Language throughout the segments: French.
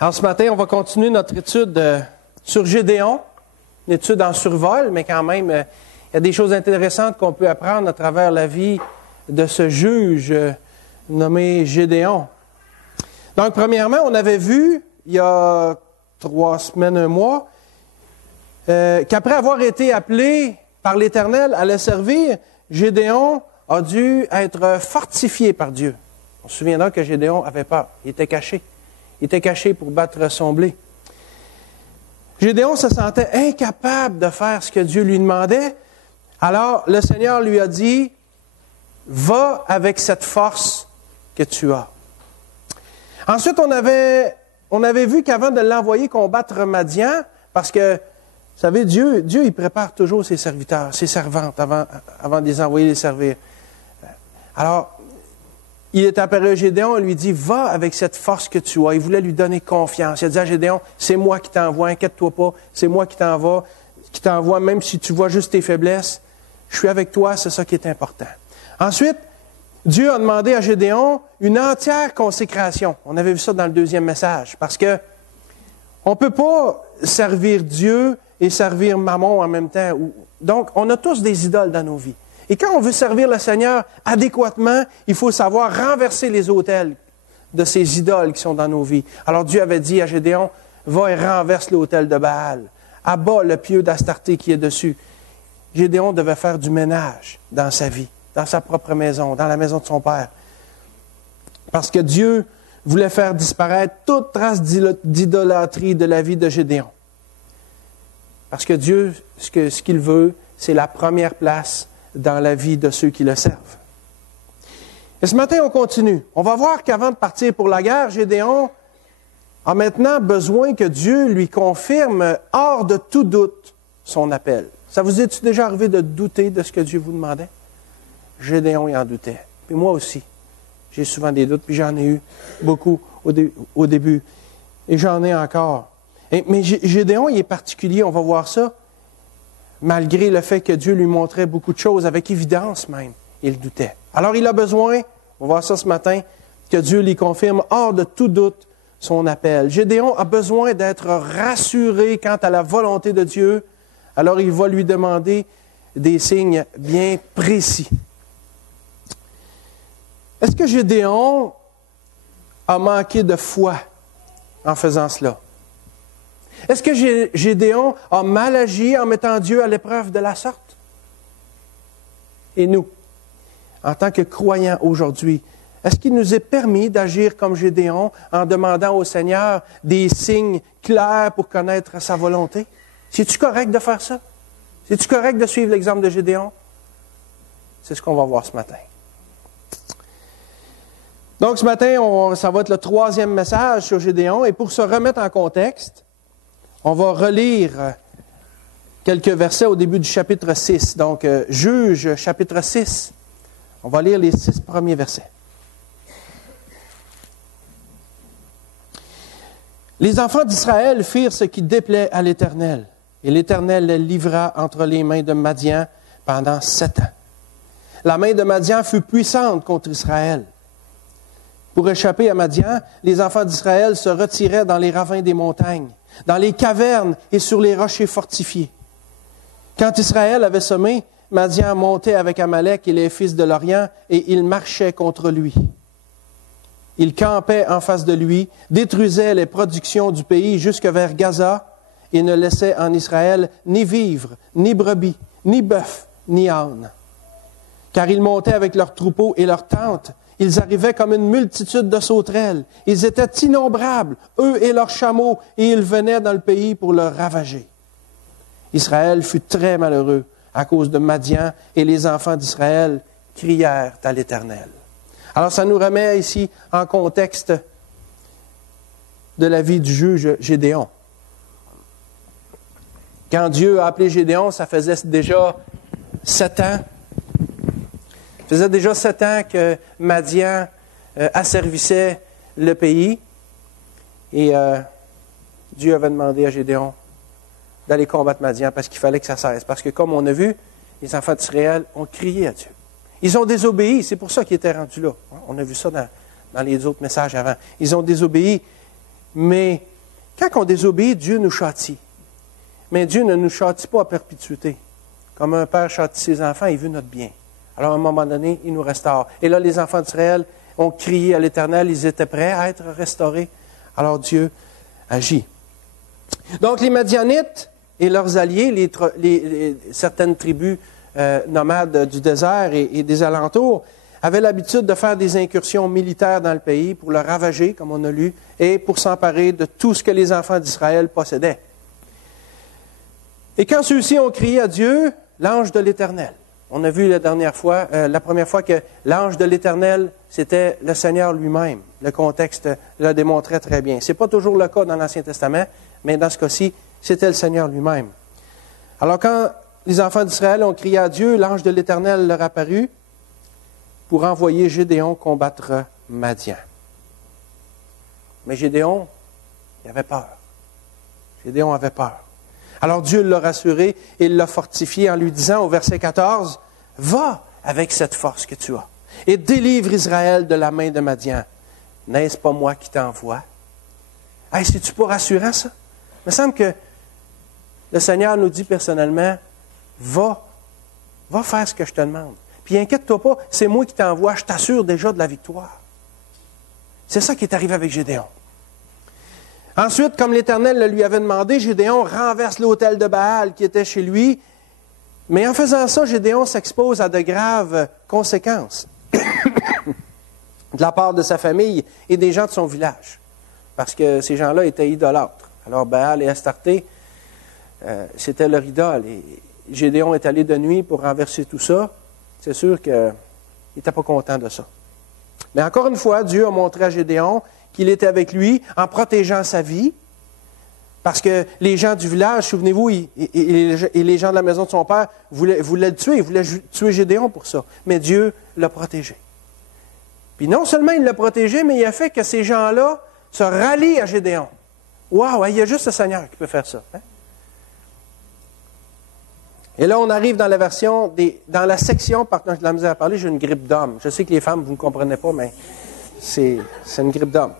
Alors ce matin, on va continuer notre étude sur Gédéon, une étude en survol, mais quand même, il y a des choses intéressantes qu'on peut apprendre à travers la vie de ce juge nommé Gédéon. Donc premièrement, on avait vu, il y a 3 semaines, 1 mois, qu'après avoir été appelé par l'Éternel à le servir, Gédéon a dû être fortifié par Dieu. On se souviendra que Gédéon avait peur, il était caché. Il était caché pour battre son blé. Gédéon se sentait incapable de faire ce que Dieu lui demandait. Alors, le Seigneur lui a dit, « Va avec cette force que tu as. » Ensuite, on avait vu qu'avant de l'envoyer combattre Madian, parce que, vous savez, Dieu, il prépare toujours ses serviteurs, ses servantes, avant de les envoyer les servir. Alors, il est apparu à Gédéon et lui dit, « Va avec cette force que tu as. » Il voulait lui donner confiance. Il a dit à Gédéon, « C'est moi qui t'envoie, inquiète-toi pas, c'est moi qui t'envoie, même si tu vois juste tes faiblesses. Je suis avec toi, c'est ça qui est important. » Ensuite, Dieu a demandé à Gédéon une entière consécration. On avait vu ça dans le 2e message, parce que on ne peut pas servir Dieu et servir Mammon en même temps. Donc, on a tous des idoles dans nos vies. Et quand on veut servir le Seigneur adéquatement, il faut savoir renverser les autels de ces idoles qui sont dans nos vies. Alors Dieu avait dit à Gédéon, va et renverse l'autel de Baal, abat le pieu d'Astarté qui est dessus. Gédéon devait faire du ménage dans sa vie, dans sa propre maison, dans la maison de son père. Parce que Dieu voulait faire disparaître toute trace d'idolâtrie de la vie de Gédéon. Parce que Dieu, ce qu'il veut, c'est la première place dans la vie de ceux qui le servent. Et ce matin, on continue. On va voir qu'avant de partir pour la guerre, Gédéon a maintenant besoin que Dieu lui confirme hors de tout doute son appel. Ça vous est-il déjà arrivé de douter de ce que Dieu vous demandait? Gédéon, il en doutait. Puis moi aussi. J'ai souvent des doutes, puis j'en ai eu beaucoup au début. Et j'en ai encore. Mais Gédéon, il est particulier, on va voir ça. Malgré le fait que Dieu lui montrait beaucoup de choses, avec évidence même, il doutait. Alors il a besoin, on va voir ça ce matin, que Dieu lui confirme hors de tout doute son appel. Gédéon a besoin d'être rassuré quant à la volonté de Dieu, alors il va lui demander des signes bien précis. Est-ce que Gédéon a manqué de foi en faisant cela? Est-ce que Gédéon a mal agi en mettant Dieu à l'épreuve de la sorte? Et nous, en tant que croyants aujourd'hui, est-ce qu'il nous est permis d'agir comme Gédéon en demandant au Seigneur des signes clairs pour connaître sa volonté? C'est-tu correct de faire ça? C'est-tu correct de suivre l'exemple de Gédéon? C'est ce qu'on va voir ce matin. Donc ce matin, ça va être le 3e message sur Gédéon. Et pour se remettre en contexte, on va relire quelques versets au début du chapitre 6. Donc, Juge, chapitre 6. On va lire les 6 premiers versets. Les enfants d'Israël firent ce qui déplaît à l'Éternel, et l'Éternel les livra entre les mains de Madian pendant 7 ans. La main de Madian fut puissante contre Israël. Pour échapper à Madian, les enfants d'Israël se retiraient dans les ravins des montagnes, dans les cavernes et sur les rochers fortifiés. Quand Israël avait semé, Madian montait avec Amalek et les fils de l'Orient, et ils marchaient contre lui. Ils campaient en face de lui, détruisaient les productions du pays jusque vers Gaza, et ne laissaient en Israël ni vivres, ni brebis, ni bœufs, ni ânes. Car ils montaient avec leurs troupeaux et leurs tentes. Ils arrivaient comme une multitude de sauterelles. Ils étaient innombrables, eux et leurs chameaux, et ils venaient dans le pays pour le ravager. Israël fut très malheureux à cause de Madian, et les enfants d'Israël crièrent à l'Éternel. Alors ça nous remet ici en contexte de la vie du juge Gédéon. Quand Dieu a appelé Gédéon, ça faisait déjà 7 ans. Ça faisait déjà 7 ans que Madian asservissait le pays. Et Dieu avait demandé à Gédéon d'aller combattre Madian parce qu'il fallait que ça cesse. Parce que comme on a vu, les enfants d'Israël ont crié à Dieu. Ils ont désobéi, c'est pour ça qu'ils étaient rendus là. On a vu ça dans les autres messages avant. Ils ont désobéi Mais quand on désobéit, Dieu nous châtie. Mais Dieu ne nous châtie pas à perpétuité. Comme un père châtie ses enfants, il veut notre bien. Alors, à un moment donné, il nous restaure. Et là, les enfants d'Israël ont crié à l'Éternel, ils étaient prêts à être restaurés. Alors, Dieu agit. Donc, les Madianites et leurs alliés, certaines tribus nomades du désert et des alentours, avaient l'habitude de faire des incursions militaires dans le pays pour le ravager, comme on a lu, et pour s'emparer de tout ce que les enfants d'Israël possédaient. Et quand ceux-ci ont crié à Dieu, l'ange de l'Éternel, on a vu la première fois que l'ange de l'Éternel, c'était le Seigneur lui-même. Le contexte le démontrait très bien. Ce n'est pas toujours le cas dans l'Ancien Testament, mais dans ce cas-ci, c'était le Seigneur lui-même. Alors quand les enfants d'Israël ont crié à Dieu, l'ange de l'Éternel leur apparut pour envoyer Gédéon combattre Madian. Mais Gédéon, il avait peur. Gédéon avait peur. Alors Dieu l'a rassuré et l'a fortifié en lui disant au verset 14, « Va avec cette force que tu as et délivre Israël de la main de Madian. N'est-ce pas moi qui t'envoie? » Hey, c'est-tu pas rassurant ça? Il me semble que le Seigneur nous dit personnellement, « Va faire ce que je te demande. Puis inquiète-toi pas, c'est moi qui t'envoie, je t'assure déjà de la victoire. » C'est ça qui est arrivé avec Gédéon. Ensuite, comme l'Éternel le lui avait demandé, Gédéon renverse l'autel de Baal qui était chez lui. Mais en faisant ça, Gédéon s'expose à de graves conséquences de la part de sa famille et des gens de son village. Parce que ces gens-là étaient idolâtres. Alors Baal et Astarté, c'était leur idole. Et Gédéon est allé de nuit pour renverser tout ça. C'est sûr qu'il n'était pas content de ça. Mais encore une fois, Dieu a montré à Gédéon qu'il était avec lui en protégeant sa vie, parce que les gens du village, souvenez-vous, et les gens de la maison de son père voulaient le tuer, ils voulaient tuer Gédéon pour ça. Mais Dieu l'a protégé. Puis non seulement il l'a protégé, mais il a fait que ces gens-là se rallient à Gédéon. Wow, il y a juste le Seigneur qui peut faire ça. Hein? Et là, on arrive dans dans la section, pardon, j'ai de la misère à parler, j'ai une grippe d'homme. Je sais que les femmes, vous ne comprenez pas, mais c'est une grippe d'homme.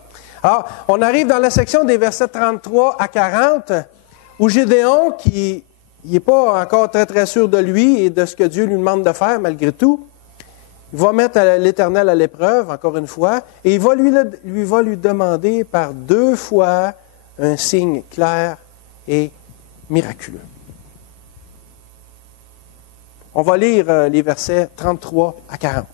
Alors, on arrive dans la section des versets 33 à 40, où Gédéon, qui n'est pas encore très, très sûr de lui et de ce que Dieu lui demande de faire, malgré tout, il va mettre l'Éternel à l'épreuve, encore une fois, et il va lui demander par 2 fois un signe clair et miraculeux. On va lire les versets 33 à 40.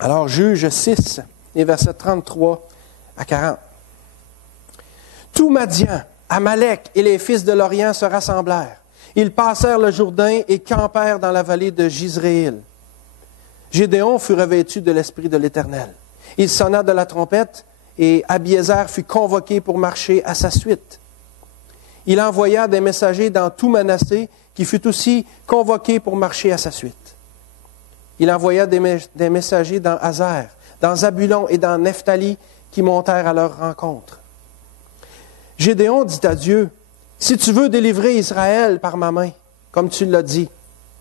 Alors, Juge 6, les versets 33 à 40. Tout Madian, Amalek et les fils de l'Orient se rassemblèrent. Ils passèrent le Jourdain et campèrent dans la vallée de Jizréel. Gédéon fut revêtu de l'Esprit de l'Éternel. Il sonna de la trompette et Abiézer fut convoqué pour marcher à sa suite. Il envoya des messagers dans tout Manassé, qui fut aussi convoqué pour marcher à sa suite. Il envoya des messagers dans Azer, dans Zabulon et dans Nephtali, qui montèrent à leur rencontre. Gédéon dit à Dieu, « Si tu veux délivrer Israël par ma main, comme tu l'as dit,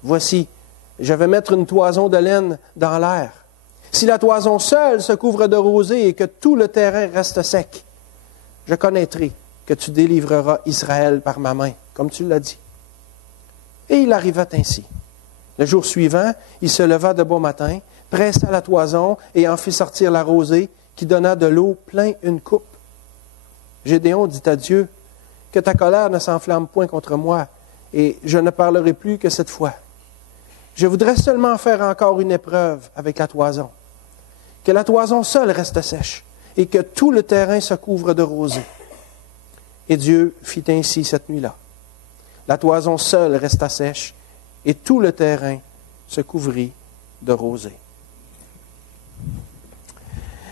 voici, je vais mettre une toison de laine dans l'air. Si la toison seule se couvre de rosée et que tout le terrain reste sec, je connaîtrai que tu délivreras Israël par ma main, comme tu l'as dit. » Et il arriva ainsi. Le jour suivant, il se leva de bon matin, pressa la toison et en fit sortir la rosée, qui donna de l'eau plein une coupe. Gédéon dit à Dieu, « Que ta colère ne s'enflamme point contre moi, et je ne parlerai plus que cette fois. Je voudrais seulement faire encore une épreuve avec la toison. Que la toison seule reste sèche, et que tout le terrain se couvre de rosée. » Et Dieu fit ainsi cette nuit-là. La toison seule resta sèche, et tout le terrain se couvrit de rosée.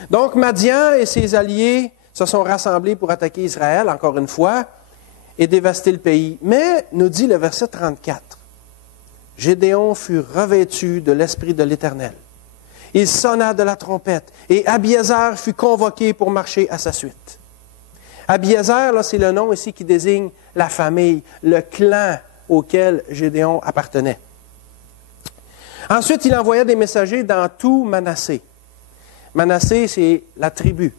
Donc, Madian et ses alliés se sont rassemblés pour attaquer Israël, encore une fois, et dévaster le pays. Mais, nous dit le verset 34, Gédéon fut revêtu de l'Esprit de l'Éternel. Il sonna de la trompette, et Abiézer fut convoqué pour marcher à sa suite. Abiézer, là, c'est le nom ici qui désigne la famille, le clan auquel Gédéon appartenait. Ensuite, il envoya des messagers dans tout Manassé. Manassé, c'est la tribu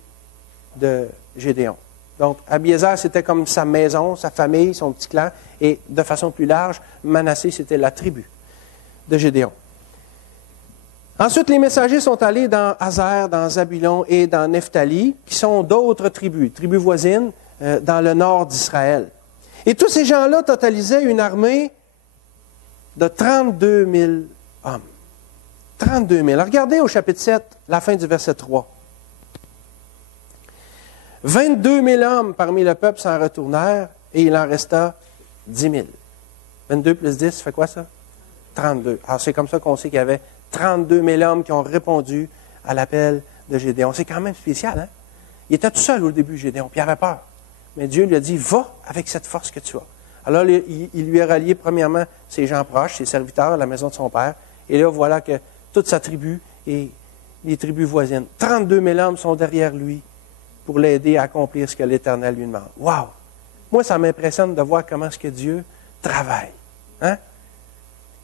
de Gédéon. Donc, Abiézer, c'était comme sa maison, sa famille, son petit clan. Et de façon plus large, Manassé, c'était la tribu de Gédéon. Ensuite, les messagers sont allés dans Hazer, dans Zabulon et dans Nephtali, qui sont d'autres tribus voisines, dans le nord d'Israël. Et tous ces gens-là totalisaient une armée de 32 000 hommes. 32 000. Regardez au chapitre 7, la fin du verset 3. 22 000 hommes parmi le peuple s'en retournèrent et il en resta 10 000. 22 plus 10, ça fait quoi ça? 32. Alors c'est comme ça qu'on sait qu'il y avait 32 000 hommes qui ont répondu à l'appel de Gédéon. C'est quand même spécial, hein? Il était tout seul au début, Gédéon, puis il avait peur. Mais Dieu lui a dit, va avec cette force que tu as. Alors il lui a rallié premièrement ses gens proches, ses serviteurs à la maison de son père. Et là, voilà que toute sa tribu et les tribus voisines, 32 000 hommes sont derrière lui pour l'aider à accomplir ce que l'Éternel lui demande. Wow! Moi, ça m'impressionne de voir comment est-ce que Dieu travaille. Hein?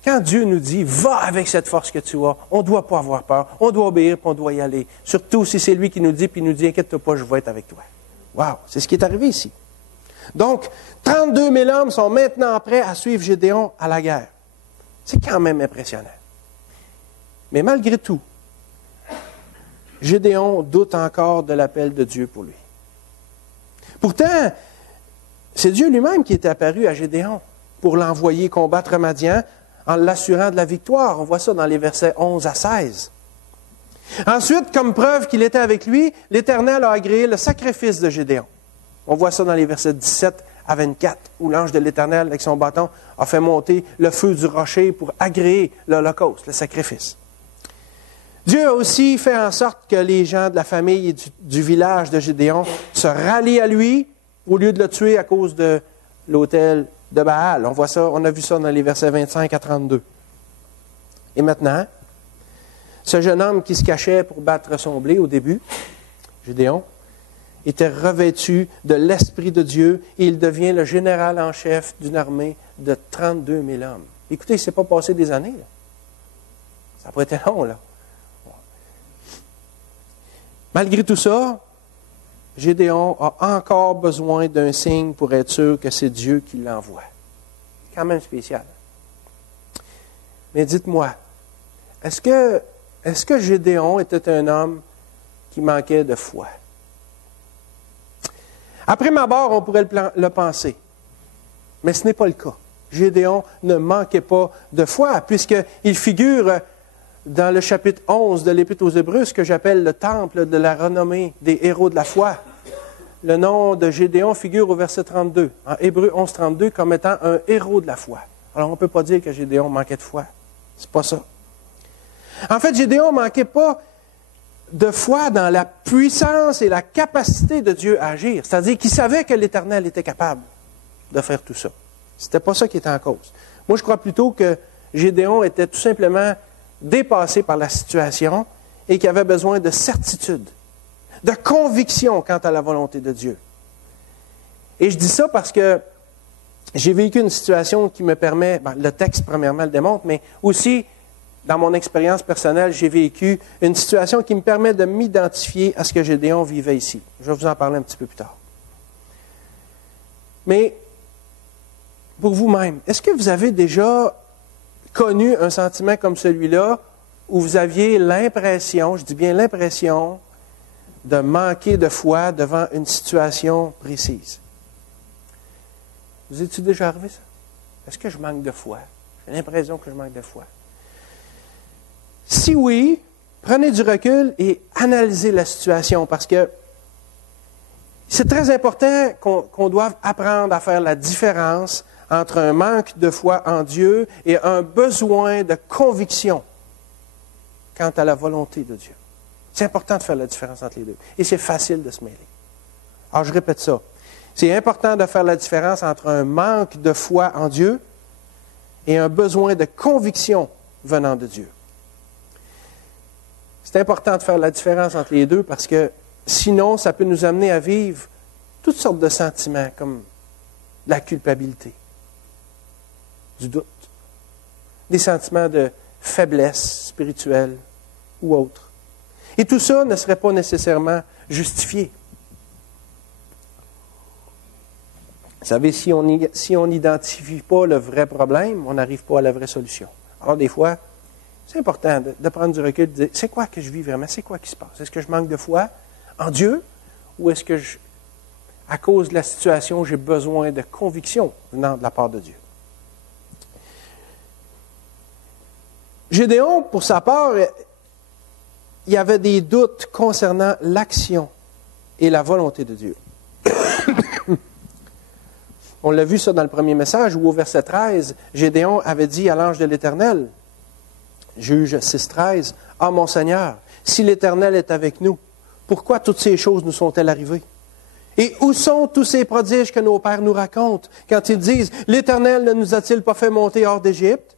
Quand Dieu nous dit, va avec cette force que tu as, on ne doit pas avoir peur, on doit obéir, puis on doit y aller. Surtout si c'est lui qui nous dit, puis il nous dit, inquiète-toi pas, je vais être avec toi. Wow! C'est ce qui est arrivé ici. Donc, 32 000 hommes sont maintenant prêts à suivre Gédéon à la guerre. C'est quand même impressionnant. Mais malgré tout, Gédéon doute encore de l'appel de Dieu pour lui. Pourtant, c'est Dieu lui-même qui est apparu à Gédéon pour l'envoyer combattre Madian en l'assurant de la victoire. On voit ça dans les versets 11 à 16. Ensuite, comme preuve qu'il était avec lui, l'Éternel a agréé le sacrifice de Gédéon. On voit ça dans les versets 17 à 24, où l'ange de l'Éternel, avec son bâton, a fait monter le feu du rocher pour agréer l'holocauste, le sacrifice. Dieu a aussi fait en sorte que les gens de la famille et du village de Gédéon se rallient à lui au lieu de le tuer à cause de l'autel de Baal. On a vu ça dans les versets 25 à 32. Et maintenant, ce jeune homme qui se cachait pour battre son blé au début, Gédéon, était revêtu de l'Esprit de Dieu et il devient le général en chef d'une armée de 32 000 hommes. Écoutez, il ne s'est pas passé des années. Là. Ça n'a pas été long, là. Malgré tout ça, Gédéon a encore besoin d'un signe pour être sûr que c'est Dieu qui l'envoie. C'est quand même spécial. Mais dites-moi, est-ce que Gédéon était un homme qui manquait de foi? Après ma mort, on pourrait le penser. Mais ce n'est pas le cas. Gédéon ne manquait pas de foi, puisqu'il figure dans le chapitre 11 de l'Épître aux Hébreux, ce que j'appelle le temple de la renommée des héros de la foi. Le nom de Gédéon figure au verset 32, en Hébreux 11, 32, comme étant un héros de la foi. Alors, on ne peut pas dire que Gédéon manquait de foi. C'est pas ça. En fait, Gédéon ne manquait pas de foi dans la puissance et la capacité de Dieu à agir. C'est-à-dire qu'il savait que l'Éternel était capable de faire tout ça. C'était pas ça qui était en cause. Moi, je crois plutôt que Gédéon était tout simplement dépassé par la situation et qu'il avait besoin de certitude, de conviction quant à la volonté de Dieu. Et je dis ça parce que j'ai vécu une situation qui me permet, le texte premièrement le démontre, mais aussi dans mon expérience personnelle, j'ai vécu une situation qui me permet de m'identifier à ce que Gédéon vivait ici. Je vais vous en parler un petit peu plus tard. Mais pour vous-même, est-ce que vous avez déjà connu un sentiment comme celui-là où vous aviez l'impression, je dis bien l'impression, de manquer de foi devant une situation précise? Vous êtes-vous déjà arrivé ça? Est-ce que je manque de foi? J'ai l'impression que je manque de foi. Si oui, prenez du recul et analysez la situation parce que c'est très important qu'on doive apprendre à faire la différence entre un manque de foi en Dieu et un besoin de conviction quant à la volonté de Dieu. C'est important de faire la différence entre les deux. Et c'est facile de se mêler. Alors, je répète ça. C'est important de faire la différence entre un manque de foi en Dieu et un besoin de conviction venant de Dieu. C'est important de faire la différence entre les deux parce que sinon, ça peut nous amener à vivre toutes sortes de sentiments comme la culpabilité, du doute, des sentiments de faiblesse spirituelle ou autre. Et tout ça ne serait pas nécessairement justifié. Vous savez, si on n'identifie pas le vrai problème, on n'arrive pas à la vraie solution. Alors, des fois, c'est important de prendre du recul et de dire, c'est quoi que je vis vraiment? C'est quoi qui se passe? Est-ce que je manque de foi en Dieu? Ou est-ce que, à cause de la situation, j'ai besoin de conviction venant de la part de Dieu? Gédéon, pour sa part, il y avait des doutes concernant l'action et la volonté de Dieu. On l'a vu ça dans le premier message où au verset 13, Gédéon avait dit à l'ange de l'Éternel, Juge 6,13, « Ah mon Seigneur, si l'Éternel est avec nous, pourquoi toutes ces choses nous sont-elles arrivées? Et où sont tous ces prodiges que nos pères nous racontent quand ils disent, « L'Éternel ne nous a-t-il pas fait monter hors d'Égypte?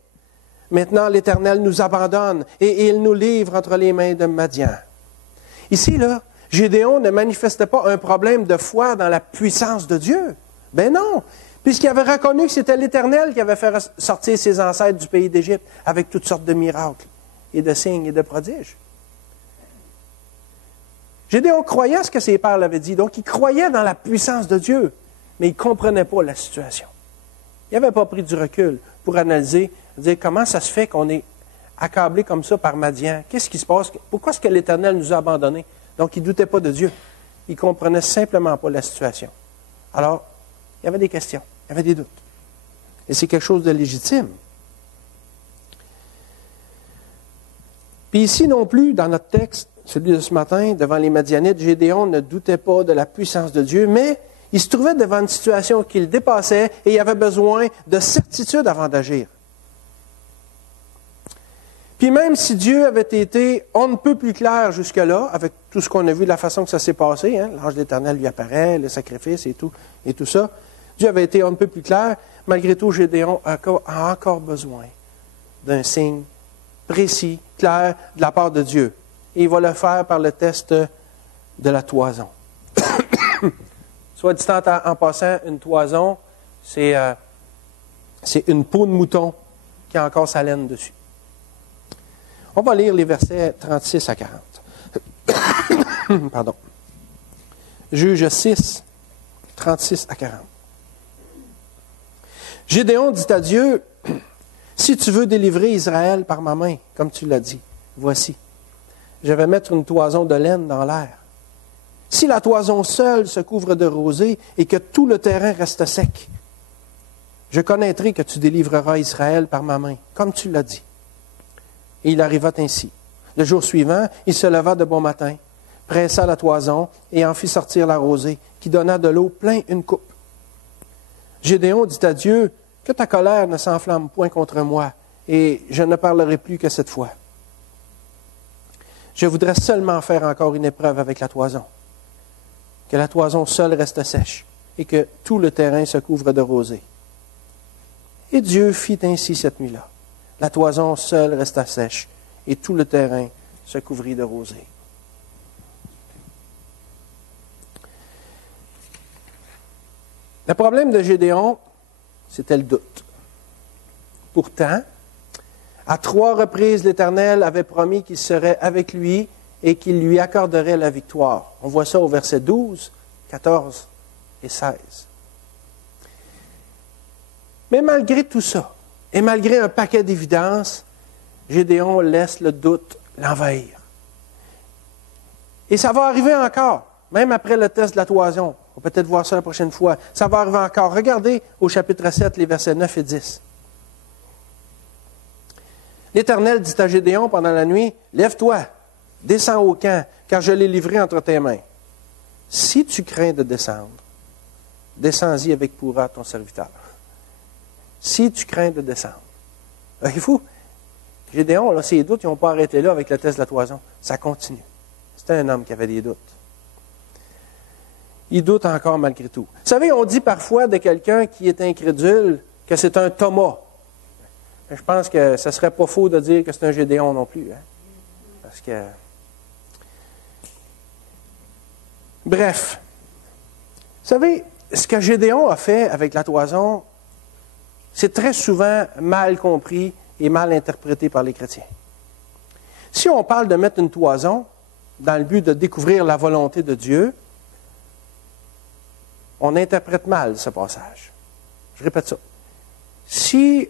Maintenant l'Éternel nous abandonne et il nous livre entre les mains de Madian. » Ici, là, Gédéon ne manifestait pas un problème de foi dans la puissance de Dieu. Ben non, puisqu'il avait reconnu que c'était l'Éternel qui avait fait sortir ses ancêtres du pays d'Égypte avec toutes sortes de miracles et de signes et de prodiges. Gédéon croyait ce que ses pères l'avaient dit, donc il croyait dans la puissance de Dieu, mais il ne comprenait pas la situation. Il n'avait pas pris du recul pour analyser, dire comment ça se fait qu'on est accablé comme ça par Madian. Qu'est-ce qui se passe? Pourquoi est-ce que l'Éternel nous a abandonnés? Donc il ne doutait pas de Dieu. Il ne comprenait simplement pas la situation. Alors, il y avait des questions, il y avait des doutes. Et c'est quelque chose de légitime. Puis ici non plus, dans notre texte, celui de ce matin, devant les Madianites, Gédéon ne doutait pas de la puissance de Dieu, mais il se trouvait devant une situation qu'il dépassait et il avait besoin de certitude avant d'agir. Puis même si Dieu avait été on ne peut plus clair jusque-là, avec tout ce qu'on a vu de la façon que ça s'est passé, hein, l'ange de l'Éternel lui apparaît, le sacrifice et tout ça, Dieu avait été on ne peut plus clair, malgré tout, Gédéon a encore besoin d'un signe précis, clair, de la part de Dieu. Et il va le faire par le test de la toison. Soit dit en passant, une toison, c'est une peau de mouton qui a encore sa laine dessus. On va lire les versets 36 à 40. Pardon. Juge 6, 36 à 40. Gédéon dit à Dieu, « Si tu veux délivrer Israël par ma main, comme tu l'as dit, voici, je vais mettre une toison de laine dans l'air. Si la toison seule se couvre de rosée et que tout le terrain reste sec, je connaîtrai que tu délivreras Israël par ma main, comme tu l'as dit. » Et il arriva ainsi. Le jour suivant, il se leva de bon matin, pressa la toison et en fit sortir la rosée, qui donna de l'eau plein une coupe. Gédéon dit à Dieu, « Que ta colère ne s'enflamme point contre moi, et je ne parlerai plus que cette fois. Je voudrais seulement faire encore une épreuve avec la toison, que la toison seule reste sèche, et que tout le terrain se couvre de rosée. » Et Dieu fit ainsi cette nuit-là. La toison seule resta sèche, et tout le terrain se couvrit de rosée. Le problème de Gédéon, c'était le doute. Pourtant, à 3 reprises, l'Éternel avait promis qu'il serait avec lui et qu'il lui accorderait la victoire. On voit ça au verset 12, 14 et 16. Mais malgré tout ça, et malgré un paquet d'évidences, Gédéon laisse le doute l'envahir. Et ça va arriver encore, même après le test de la toison. On va peut-être voir ça la prochaine fois. Ça va arriver encore. Regardez au chapitre 7, les versets 9 et 10. L'Éternel dit à Gédéon pendant la nuit, « Lève-toi, descends au camp, car je l'ai livré entre tes mains. Si tu crains de descendre, descends-y avec Pourra, ton serviteur. » Si tu crains de descendre. Voyez-vous, Gédéon, là, ses doutes, ils n'ont pas arrêté là avec le test de la toison. Ça continue. C'était un homme qui avait des doutes. Il doute encore malgré tout. Vous savez, on dit parfois de quelqu'un qui est incrédule que c'est un Thomas. Mais je pense que ce ne serait pas faux de dire que c'est un Gédéon non plus. Hein? Parce que... Bref. Vous savez, ce que Gédéon a fait avec la toison, c'est très souvent mal compris est mal interprété par les chrétiens. Si on parle de mettre une toison dans le but de découvrir la volonté de Dieu, on interprète mal ce passage. Je répète ça. Si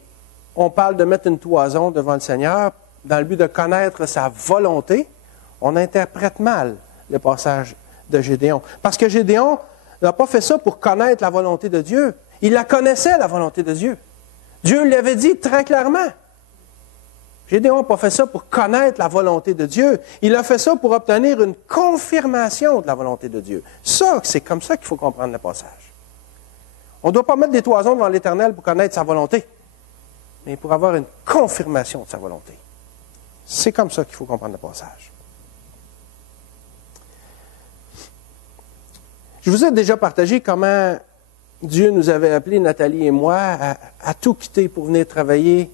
on parle de mettre une toison devant le Seigneur dans le but de connaître sa volonté, on interprète mal le passage de Gédéon. Parce que Gédéon n'a pas fait ça pour connaître la volonté de Dieu. Il la connaissait, la volonté de Dieu. Dieu l'avait dit très clairement. Gédéon n'a pas fait ça pour connaître la volonté de Dieu. Il a fait ça pour obtenir une confirmation de la volonté de Dieu. Ça, c'est comme ça qu'il faut comprendre le passage. On ne doit pas mettre des toisons devant l'Éternel pour connaître sa volonté, mais pour avoir une confirmation de sa volonté. C'est comme ça qu'il faut comprendre le passage. Je vous ai déjà partagé comment Dieu nous avait appelés, Nathalie et moi, à tout quitter pour venir travailler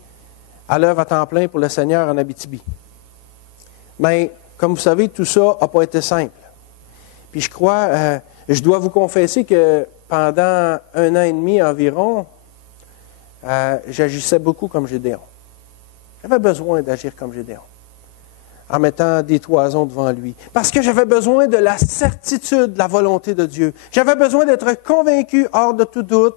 à l'œuvre à temps plein pour le Seigneur en Abitibi. Mais, comme vous savez, tout ça n'a pas été simple. Puis je crois, je dois vous confesser que pendant 1 an et demi environ, j'agissais beaucoup comme Gédéon. J'avais besoin d'agir comme Gédéon, en mettant des toisons devant lui. Parce que j'avais besoin de la certitude de la volonté de Dieu. J'avais besoin d'être convaincu, hors de tout doute,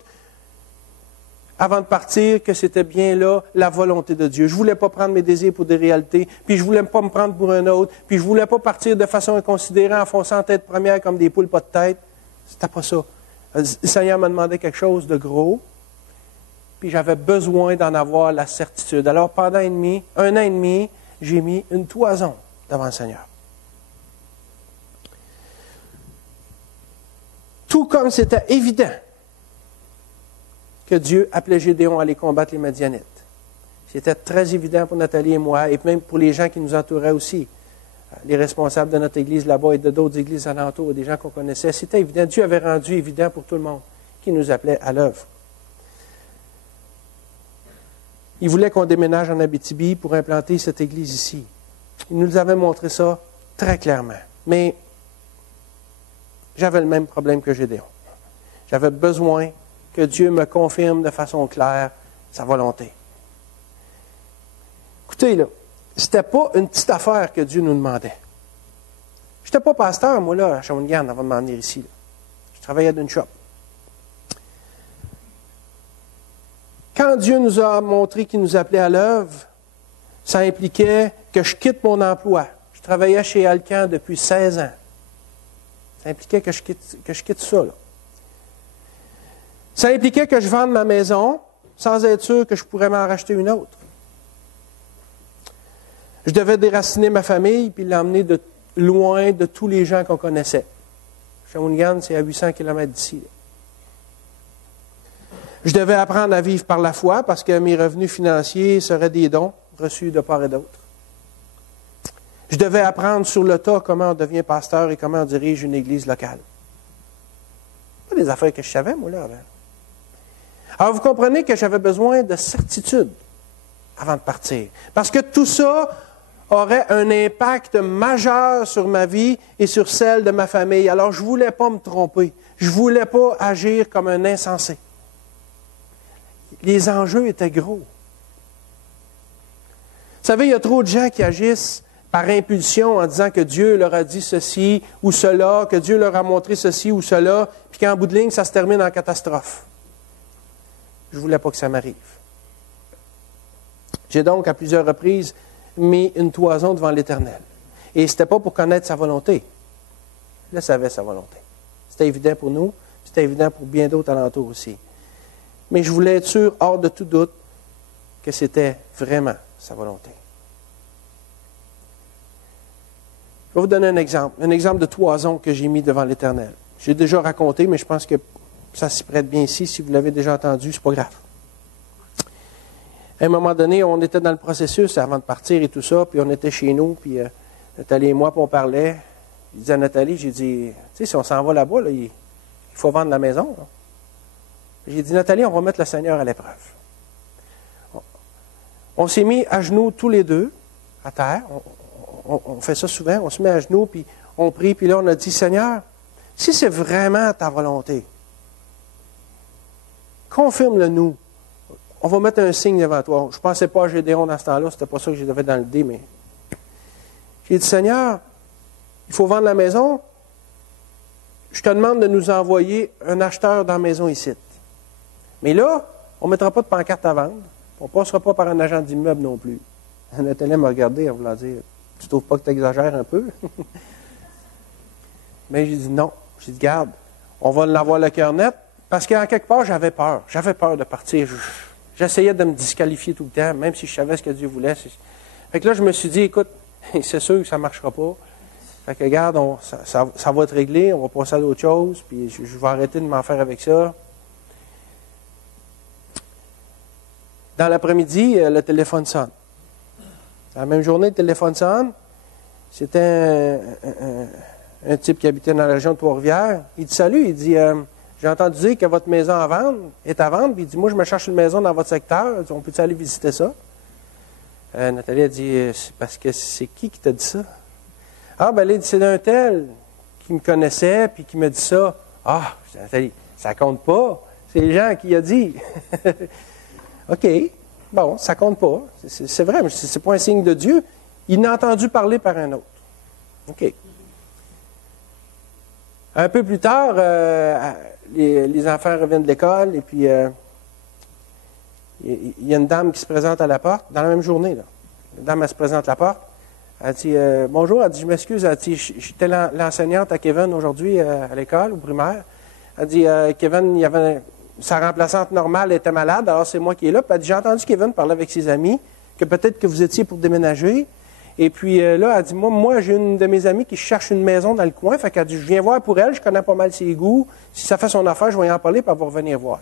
avant de partir, que c'était bien là la volonté de Dieu. Je ne voulais pas prendre mes désirs pour des réalités, puis je ne voulais pas me prendre pour un autre, puis je ne voulais pas partir de façon inconsidérée en fonçant tête première comme des poules pas de tête. C'était pas ça. Le Seigneur m'a demandé quelque chose de gros, puis j'avais besoin d'en avoir la certitude. Alors pendant 1 an et demi, j'ai mis une toison devant le Seigneur. Tout comme c'était évident que Dieu appelait Gédéon à aller combattre les Madianites. C'était très évident pour Nathalie et moi, et même pour les gens qui nous entouraient aussi. Les responsables de notre église là-bas et de d'autres églises alentours, des gens qu'on connaissait. C'était évident. Dieu avait rendu évident pour tout le monde qui nous appelait à l'œuvre. Il voulait qu'on déménage en Abitibi pour implanter cette église ici. Il nous avait montré ça très clairement. Mais j'avais le même problème que Gédéon. J'avais besoin que Dieu me confirme de façon claire sa volonté. Écoutez, là, c'était pas une petite affaire que Dieu nous demandait. Je n'étais pas pasteur, moi, là, à Shawinigan, avant de m'en venir ici. Là. Je travaillais d'une shop. Quand Dieu nous a montré qu'il nous appelait à l'œuvre, ça impliquait que je quitte mon emploi. Je travaillais chez Alcan depuis 16 ans. Ça impliquait que je quitte ça, là. Ça impliquait que je vende ma maison sans être sûr que je pourrais m'en racheter une autre. Je devais déraciner ma famille puis l'emmener de loin de tous les gens qu'on connaissait. Shawinigan, c'est à 800 km d'ici. Je devais apprendre à vivre par la foi parce que mes revenus financiers seraient des dons reçus de part et d'autre. Je devais apprendre sur le tas comment on devient pasteur et comment on dirige une église locale. Pas des affaires que je savais, moi, là, avant. Alors, vous comprenez que j'avais besoin de certitude avant de partir. Parce que tout ça aurait un impact majeur sur ma vie et sur celle de ma famille. Alors, je ne voulais pas me tromper. Je ne voulais pas agir comme un insensé. Les enjeux étaient gros. Vous savez, il y a trop de gens qui agissent par impulsion en disant que Dieu leur a dit ceci ou cela, que Dieu leur a montré ceci ou cela, puis qu'en bout de ligne, ça se termine en catastrophe. Je ne voulais pas que ça m'arrive. J'ai donc, à plusieurs reprises, mis une toison devant l'Éternel. Et ce n'était pas pour connaître sa volonté. Je le savais, sa volonté. C'était évident pour nous, c'était évident pour bien d'autres alentours aussi. Mais je voulais être sûr, hors de tout doute, que c'était vraiment sa volonté. Je vais vous donner un exemple de toison que j'ai mis devant l'Éternel. J'ai déjà raconté, mais je pense que ça s'y prête bien ici. Si vous l'avez déjà entendu, c'est pas grave. À un moment donné, on était dans le processus avant de partir et tout ça, puis on était chez nous, puis Nathalie et moi, puis on parlait. Je disais à Nathalie, j'ai dit, tu sais, si on s'en va là-bas, là, il faut vendre la maison. Là. J'ai dit, Nathalie, on va mettre le Seigneur à l'épreuve. On s'est mis à genoux tous les deux, à terre. On fait ça souvent, on se met à genoux, puis on prie, puis là, on a dit, Seigneur, si c'est vraiment ta volonté, confirme-le nous on va mettre un signe devant toi. Je ne pensais pas à Gédéon dans ce temps-là, c'était pas ça que j'avais dans le dé, mais j'ai dit, Seigneur, il faut vendre la maison. Je te demande de nous envoyer un acheteur dans la maison ici. Mais là, on ne mettra pas de pancarte à vendre. On ne passera pas par un agent d'immeuble non plus. Nathalie m'a regardé en voulant dire, tu ne trouves pas que tu exagères un peu? Mais j'ai dit non. J'ai dit, garde, on va l'avoir le cœur net. Parce qu'en quelque part, j'avais peur. J'avais peur de partir. J'essayais de me disqualifier tout le temps, même si je savais ce que Dieu voulait. Fait que là, je me suis dit, écoute, c'est sûr que ça ne marchera pas. Fait que regarde, ça va être réglé, on va passer à d'autres choses, puis je vais arrêter de m'en faire avec ça. Dans l'après-midi, le téléphone sonne. Dans la même journée, le téléphone sonne. C'était un type qui habitait dans la région de Trois-Rivières. Il dit, salut, il dit, j'ai entendu dire que votre maison est à vendre, puis il dit, moi, je me cherche une maison dans votre secteur, on peut-tu aller visiter ça? Nathalie a dit, c'est parce que c'est qui t'a dit ça? Ah, ben là, c'est un tel qui me connaissait, puis qui me dit ça. Ah, Nathalie, ça compte pas. C'est les gens qui a dit. OK, bon, ça compte pas. C'est vrai, mais c'est pas un signe de Dieu. Il n'a entendu parler par un autre. OK. Un peu plus tard, les enfants reviennent de l'école, et puis il y a une dame qui se présente à la porte, dans la même journée, là. La dame, elle se présente à la porte. Elle dit, bonjour, elle dit, je m'excuse, elle dit, j'étais l'enseignante à Kevin aujourd'hui à l'école, au primaire. Elle dit, Kevin, sa remplaçante normale était malade, alors c'est moi qui est là. Puis elle dit, j'ai entendu Kevin parler avec ses amis, que peut-être que vous étiez pour déménager. Et puis là, elle dit, moi, j'ai une de mes amies qui cherche une maison dans le coin. Fait qu'elle dit, je viens voir pour elle, je connais pas mal ses goûts. Si ça fait son affaire, je vais y en parler, puis elle va revenir voir.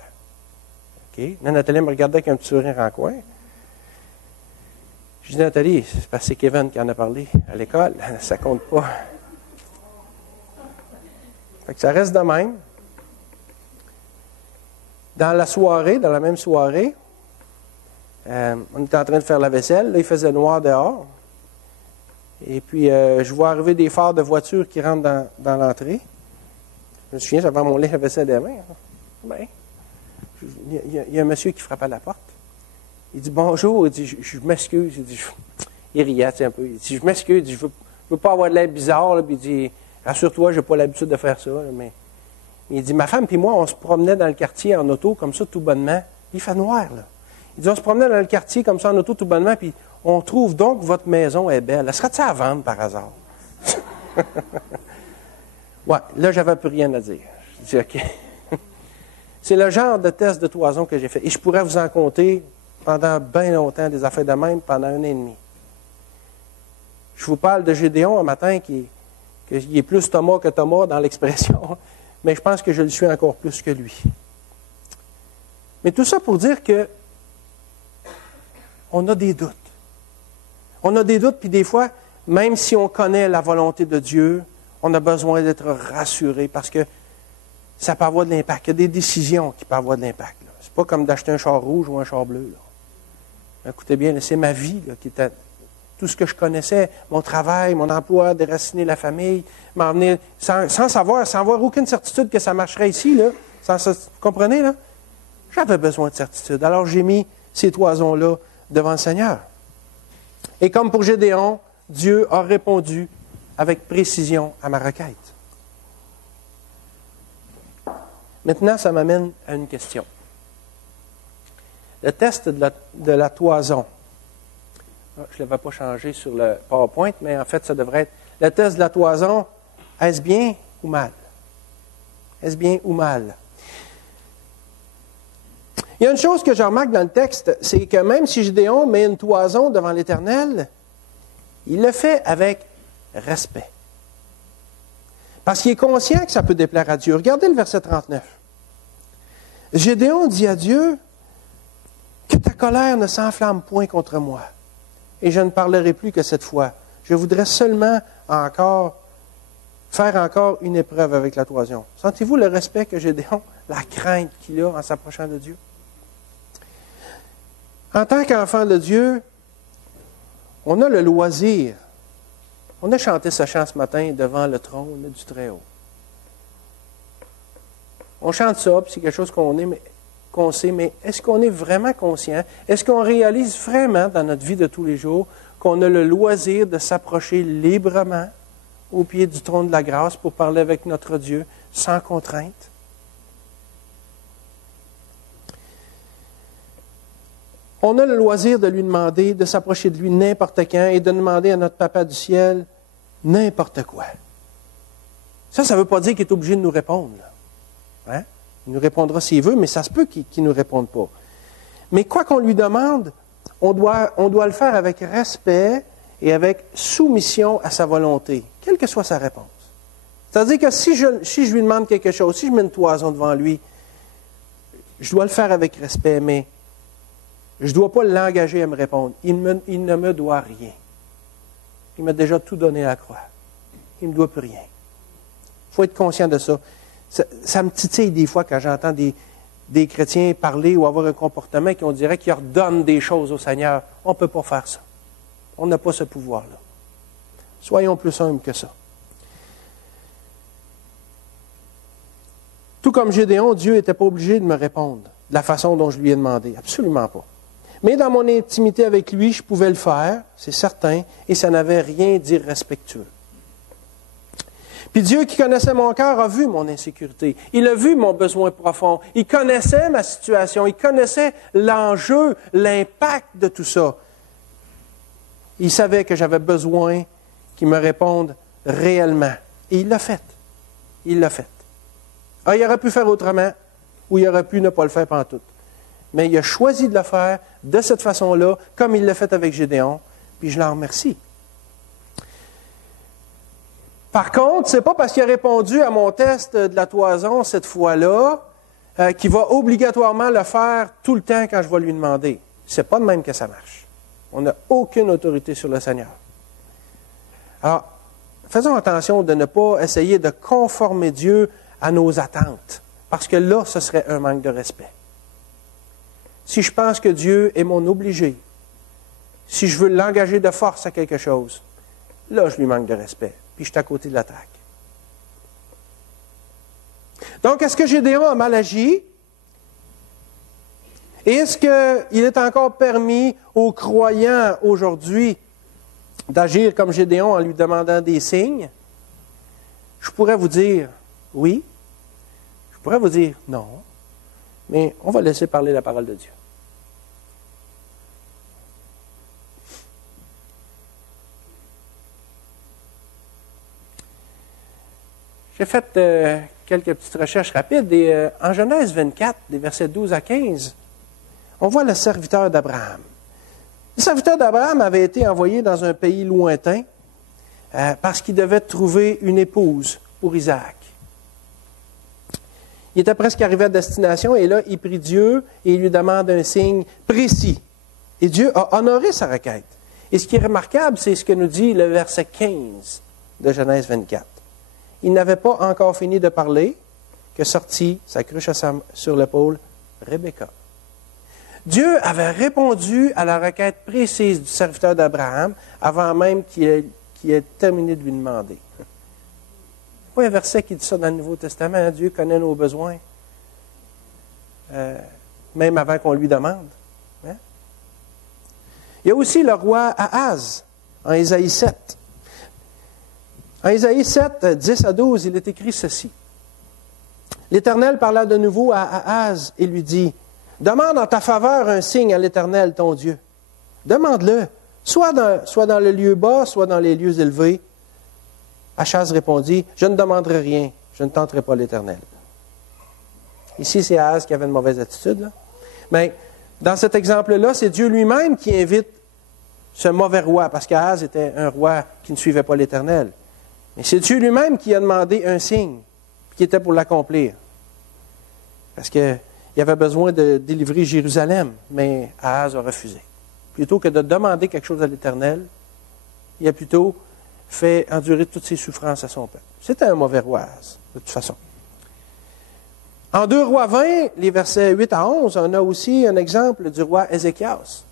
OK. Là, Nathalie me regardait avec un petit sourire en coin. Je dis, Nathalie, c'est parce que c'est Kevin qui en a parlé à l'école. Ça compte pas. Fait que ça reste de même. Dans la même soirée, on était en train de faire la vaisselle. Là, il faisait noir dehors. Et puis, je vois arriver des phares de voitures qui rentrent dans l'entrée. Je me souviens, j'avais mon lit à vaisselle des mains. Ben, il y a un monsieur qui frappe à la porte. Il dit, bonjour. Il dit, je m'excuse. Il dit, il riait un peu. Il dit, je m'excuse. Il dit, je veux pas avoir de l'air bizarre. Là. Puis il dit, rassure-toi, je n'ai pas l'habitude de faire ça. Là, mais il dit, ma femme et moi, on se promenait dans le quartier en auto, comme ça, tout bonnement. Il fait noir, là. Il dit, on se promenait dans le quartier, comme ça, en auto, tout bonnement, puis on trouve donc que votre maison est belle. Elle serait-tu à vendre, par hasard? Ouais, là, j'avais plus rien à dire. Je dis, OK. C'est le genre de test de toison que j'ai fait. Et je pourrais vous en compter pendant bien longtemps, des affaires de même, pendant 1 an et demi. Je vous parle de Gédéon un matin qui est plus Thomas que Thomas dans l'expression, mais je pense que je le suis encore plus que lui. Mais tout ça pour dire que on a des doutes. On a des doutes, puis des fois, même si on connaît la volonté de Dieu, on a besoin d'être rassuré parce que ça peut avoir de l'impact. Il y a des décisions qui peuvent avoir de l'impact. Ce n'est pas comme d'acheter un char rouge ou un char bleu. Là. Écoutez bien, c'est ma vie là, qui était tout ce que je connaissais, mon travail, mon emploi, déraciner la famille, m'en venir sans avoir aucune certitude que ça marcherait ici. Là, vous comprenez? Là? J'avais besoin de certitude. Alors j'ai mis ces toisons-là devant le Seigneur. Et comme pour Gédéon, Dieu a répondu avec précision à ma requête. Maintenant, ça m'amène à une question. Le test de la toison. Je ne l'avais pas changé sur le PowerPoint, mais en fait, ça devrait être le test de la toison. Est-ce bien ou mal? Est-ce bien ou mal? Il y a une chose que je remarque dans le texte, c'est que même si Gédéon met une toison devant l'Éternel, il le fait avec respect. Parce qu'il est conscient que ça peut déplaire à Dieu. Regardez le verset 39. Gédéon dit à Dieu, « Que ta colère ne s'enflamme point contre moi, et je ne parlerai plus que cette fois. Je voudrais seulement faire encore une épreuve avec la toison. » Sentez-vous le respect que Gédéon, la crainte qu'il a en s'approchant de Dieu? En tant qu'enfant de Dieu, on a le loisir. On a chanté ce chant ce matin devant le trône du Très-Haut. On chante ça, puis c'est quelque chose qu'on qu'on sait, mais est-ce qu'on est vraiment conscient? Est-ce qu'on réalise vraiment dans notre vie de tous les jours qu'on a le loisir de s'approcher librement au pied du trône de la grâce pour parler avec notre Dieu sans contrainte? On a le loisir de lui demander, de s'approcher de lui n'importe quand et de demander à notre Papa du ciel n'importe quoi. Ça ne veut pas dire qu'il est obligé de nous répondre. Hein? Il nous répondra s'il veut, mais ça se peut qu'il ne nous réponde pas. Mais quoi qu'on lui demande, on doit le faire avec respect et avec soumission à sa volonté, quelle que soit sa réponse. C'est-à-dire que si je lui demande quelque chose, si je mets une toison devant lui, je dois le faire avec respect, mais je ne dois pas l'engager à me répondre. Il ne me doit rien. Il m'a déjà tout donné à la croix. Il ne me doit plus rien. Il faut être conscient de ça. Ça me titille des fois quand j'entends des chrétiens parler ou avoir un comportement qui on dirait qu'ils ordonnent des choses au Seigneur. On ne peut pas faire ça. On n'a pas ce pouvoir-là. Soyons plus humbles que ça. Tout comme Gédéon, Dieu n'était pas obligé de me répondre de la façon dont je lui ai demandé. Absolument pas. Mais dans mon intimité avec lui, je pouvais le faire, c'est certain, et ça n'avait rien d'irrespectueux. Puis Dieu qui connaissait mon cœur a vu mon insécurité. Il a vu mon besoin profond. Il connaissait ma situation. Il connaissait l'enjeu, l'impact de tout ça. Il savait que j'avais besoin qu'il me réponde réellement. Et il l'a fait. Il l'a fait. Ah, il aurait pu faire autrement, ou il aurait pu ne pas le faire pantoute. Mais il a choisi de le faire de cette façon-là, comme il l'a fait avec Gédéon, puis je l'en remercie. Par contre, ce n'est pas parce qu'il a répondu à mon test de la toison cette fois-là qu'il va obligatoirement le faire tout le temps quand je vais lui demander. Ce n'est pas de même que ça marche. On n'a aucune autorité sur le Seigneur. Alors, faisons attention de ne pas essayer de conformer Dieu à nos attentes, parce que là, ce serait un manque de respect. Si je pense que Dieu est mon obligé, si je veux l'engager de force à quelque chose, là, je lui manque de respect. Puis je suis à côté de la traque. Donc, est-ce que Gédéon a mal agi? Et est-ce qu'il est encore permis aux croyants aujourd'hui d'agir comme Gédéon en lui demandant des signes? Je pourrais vous dire oui. Je pourrais vous dire non. Mais on va laisser parler la parole de Dieu. J'ai fait quelques petites recherches rapides et en Genèse 24, des versets 12 à 15, on voit le serviteur d'Abraham. Le serviteur d'Abraham avait été envoyé dans un pays lointain parce qu'il devait trouver une épouse pour Isaac. Il était presque arrivé à destination et là, il prie Dieu et il lui demande un signe précis. Et Dieu a honoré sa requête. Et ce qui est remarquable, c'est ce que nous dit le verset 15 de Genèse 24. Il n'avait pas encore fini de parler que sortit sa cruche sur l'épaule Rebecca. Dieu avait répondu à la requête précise du serviteur d'Abraham avant même qu'il ait terminé de lui demander. Il y a un verset qui dit ça dans le Nouveau Testament, hein, Dieu connaît nos besoins, même avant qu'on lui demande. Hein? Il y a aussi le roi Ahaz, en Ésaïe 7. En Ésaïe 7, 10 à 12, il est écrit ceci. L'Éternel parla de nouveau à Ahaz et lui dit, « Demande en ta faveur un signe à l'Éternel, ton Dieu. Demande-le, soit dans le lieu bas, soit dans les lieux élevés. » Achaz répondit, « Je ne demanderai rien, je ne tenterai pas l'Éternel. » Ici, c'est Ahaz qui avait une mauvaise attitude. Là. Mais dans cet exemple-là, c'est Dieu lui-même qui invite ce mauvais roi, parce qu'Ahaz était un roi qui ne suivait pas l'Éternel. Mais c'est Dieu lui-même qui a demandé un signe, qui était pour l'accomplir. Parce qu'il avait besoin de délivrer Jérusalem, mais Ahaz a refusé. Plutôt que de demander quelque chose à l'Éternel, il a plutôt fait endurer toutes ses souffrances à son peuple. C'était un mauvais roi, Ahaz, de toute façon. En 2 Rois 20, les versets 8 à 11, on a aussi un exemple du roi Ézéchias.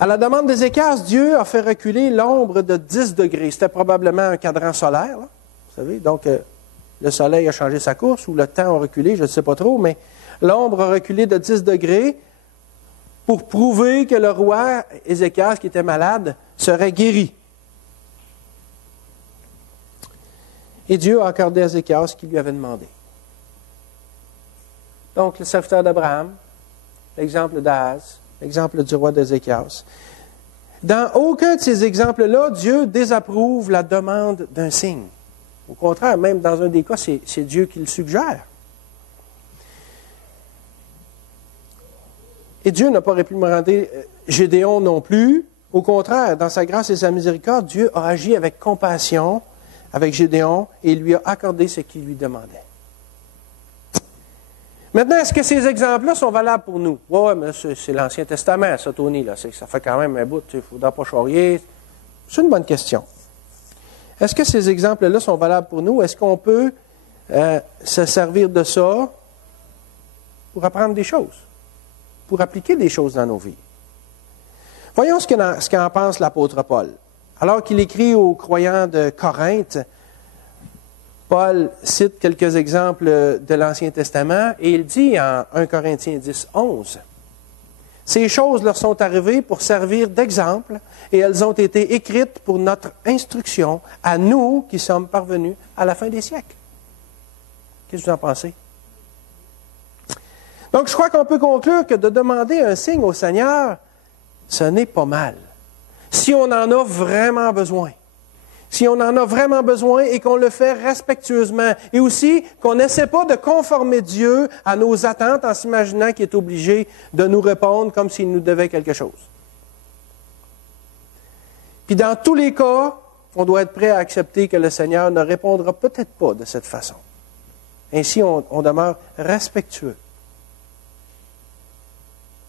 À la demande d'Ézéchias, Dieu a fait reculer l'ombre de 10 degrés. C'était probablement un cadran solaire, là, vous savez. Donc, le soleil a changé sa course ou le temps a reculé, je ne sais pas trop, mais l'ombre a reculé de 10 degrés pour prouver que le roi Ézéchias, qui était malade, serait guéri. Et Dieu a accordé à Ézéchias ce qu'il lui avait demandé. Donc, le serviteur d'Abraham, l'exemple d'Ahaz, l'exemple du roi d'Ézéchias. Dans aucun de ces exemples-là, Dieu désapprouve la demande d'un signe. Au contraire, même dans un des cas, c'est Dieu qui le suggère. Et Dieu n'a pas réprimandé Gédéon non plus. Au contraire, dans sa grâce et sa miséricorde, Dieu a agi avec compassion avec Gédéon et lui a accordé ce qu'il lui demandait. Maintenant, est-ce que ces exemples-là sont valables pour nous? Oui, mais c'est l'Ancien Testament, ça, Tony. Là. Ça fait quand même un bout, il ne faudra pas charrier. C'est une bonne question. Est-ce que ces exemples-là sont valables pour nous? Est-ce qu'on peut se servir de ça pour apprendre des choses, pour appliquer des choses dans nos vies? Voyons ce qu'en pense l'apôtre Paul. Alors qu'il écrit aux croyants de Corinthe, Paul cite quelques exemples de l'Ancien Testament et il dit en 1 Corinthiens 10, 11, « Ces choses leur sont arrivées pour servir d'exemple et elles ont été écrites pour notre instruction à nous qui sommes parvenus à la fin des siècles. » Qu'est-ce que vous en pensez? Donc, je crois qu'on peut conclure que de demander un signe au Seigneur, ce n'est pas mal. Si on en a vraiment besoin. Si on en a vraiment besoin et qu'on le fait respectueusement. Et aussi qu'on n'essaie pas de conformer Dieu à nos attentes en s'imaginant qu'il est obligé de nous répondre comme s'il nous devait quelque chose. Puis dans tous les cas, on doit être prêt à accepter que le Seigneur ne répondra peut-être pas de cette façon. Ainsi, on demeure respectueux.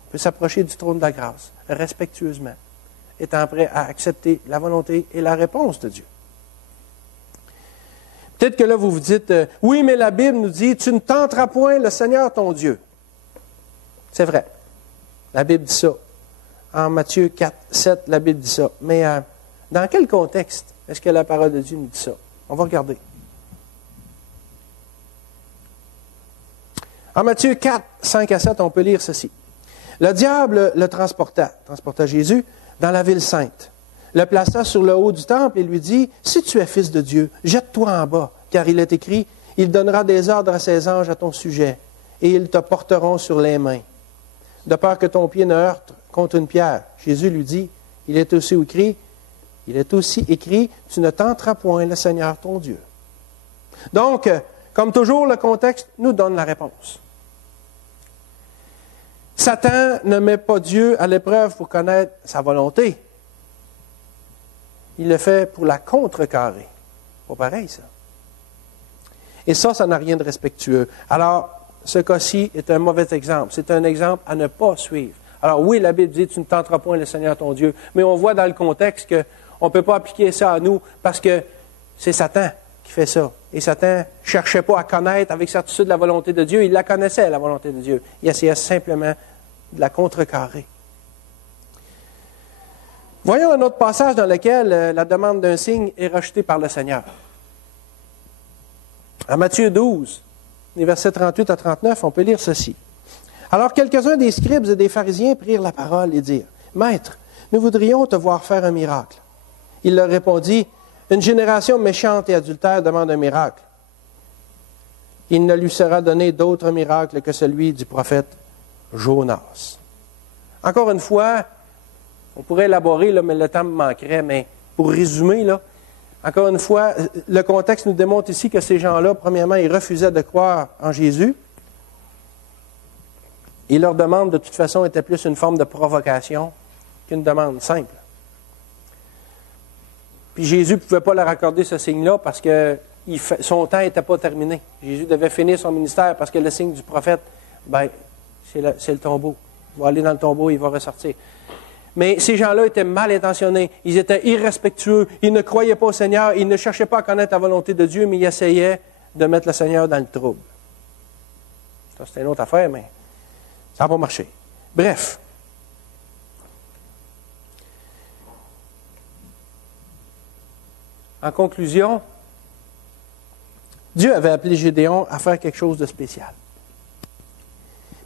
On peut s'approcher du trône de la grâce respectueusement, étant prêt à accepter la volonté et la réponse de Dieu. Peut-être que là, vous vous dites, oui, mais la Bible nous dit, tu ne tenteras point le Seigneur ton Dieu. C'est vrai. La Bible dit ça. En Matthieu 4, 7, la Bible dit ça. Mais dans quel contexte est-ce que la parole de Dieu nous dit ça? On va regarder. En Matthieu 4, 5 à 7, on peut lire ceci. Le diable le transporta Jésus, dans la ville sainte, le plaça sur le haut du temple et lui dit, « Si tu es fils de Dieu, jette-toi en bas, car il est écrit, il donnera des ordres à ses anges à ton sujet, et ils te porteront sur les mains, de peur que ton pied ne heurte contre une pierre. » Jésus lui dit, « Il est aussi écrit, tu ne tenteras point le Seigneur ton Dieu. » Donc, comme toujours, le contexte nous donne la réponse. Satan ne met pas Dieu à l'épreuve pour connaître sa volonté. Il le fait pour la contrecarrer. Pas pareil, ça. Et ça n'a rien de respectueux. Alors, ce cas-ci est un mauvais exemple. C'est un exemple à ne pas suivre. Alors oui, la Bible dit, tu ne tenteras point le Seigneur ton Dieu. Mais on voit dans le contexte qu'on ne peut pas appliquer ça à nous parce que c'est Satan qui fait ça. Et Satan ne cherchait pas à connaître avec certitude la volonté de Dieu. Il la connaissait, la volonté de Dieu. Il essayait simplement de la contrecarrer. Voyons un autre passage dans lequel la demande d'un signe est rejetée par le Seigneur. En Matthieu 12, les versets 38 à 39, on peut lire ceci. Alors quelques-uns des scribes et des pharisiens prirent la parole et dirent, « Maître, nous voudrions te voir faire un miracle. » Il leur répondit, « Une génération méchante et adultère demande un miracle. Il ne lui sera donné d'autre miracle que celui du prophète Jonas. » Encore une fois, on pourrait élaborer, là, mais le temps me manquerait, mais pour résumer, là, encore une fois, le contexte nous démontre ici que ces gens-là, premièrement, ils refusaient de croire en Jésus. Et leur demande, de toute façon, était plus une forme de provocation qu'une demande simple. Puis Jésus ne pouvait pas leur accorder ce signe-là parce que son temps n'était pas terminé. Jésus devait finir son ministère parce que le signe du prophète, c'est le tombeau. Il va aller dans le tombeau et il va ressortir. Mais ces gens-là étaient mal intentionnés. Ils étaient irrespectueux. Ils ne croyaient pas au Seigneur. Ils ne cherchaient pas à connaître la volonté de Dieu, mais ils essayaient de mettre le Seigneur dans le trouble. Ça, c'était une autre affaire, mais ça n'a pas marché. Bref. En conclusion, Dieu avait appelé Gédéon à faire quelque chose de spécial.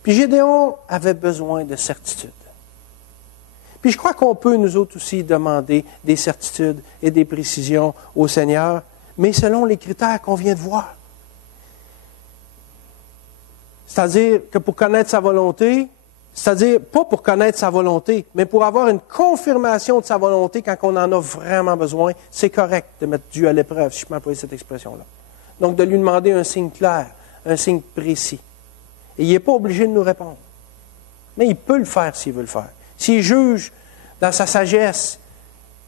Puis Gédéon avait besoin de certitude. Puis je crois qu'on peut, nous autres aussi, demander des certitudes et des précisions au Seigneur, mais selon les critères qu'on vient de voir. C'est-à-dire que pour connaître sa volonté, c'est-à-dire pas pour connaître sa volonté, mais pour avoir une confirmation de sa volonté quand on en a vraiment besoin, c'est correct de mettre Dieu à l'épreuve, si je peux employer cette expression-là. Donc de lui demander un signe clair, un signe précis. Et il n'est pas obligé de nous répondre. Mais il peut le faire s'il veut le faire. S'il juge dans sa sagesse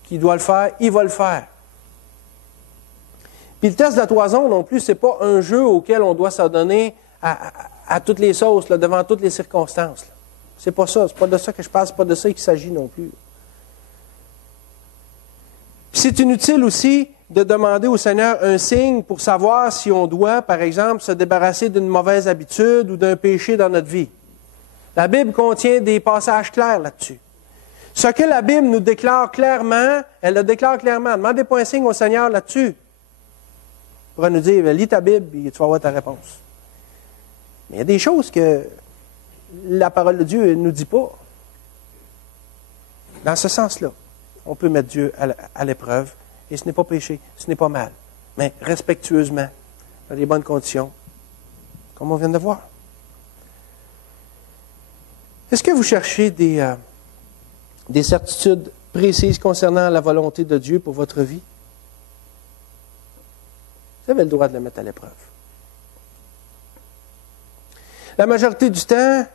qu'il doit le faire, il va le faire. Puis le test de la toison non plus, ce n'est pas un jeu auquel on doit s'adonner à toutes les sauces, là, devant toutes les circonstances. Là. C'est pas ça, c'est pas de ça que je parle, c'est pas de ça qu'il s'agit non plus. Puis c'est inutile aussi de demander au Seigneur un signe pour savoir si on doit, par exemple, se débarrasser d'une mauvaise habitude ou d'un péché dans notre vie. La Bible contient des passages clairs là-dessus. Ce que la Bible nous déclare clairement, elle le déclare clairement. Demandez pas un signe au Seigneur là-dessus. Il pourra nous dire, lis ta Bible et tu vas avoir ta réponse. Mais il y a des choses que la parole de Dieu ne nous dit pas. Dans ce sens-là, on peut mettre Dieu à l'épreuve, et ce n'est pas péché, ce n'est pas mal, mais respectueusement, dans les bonnes conditions, comme on vient de voir. Est-ce que vous cherchez des certitudes précises concernant la volonté de Dieu pour votre vie? Vous avez le droit de le mettre à l'épreuve. La majorité du temps,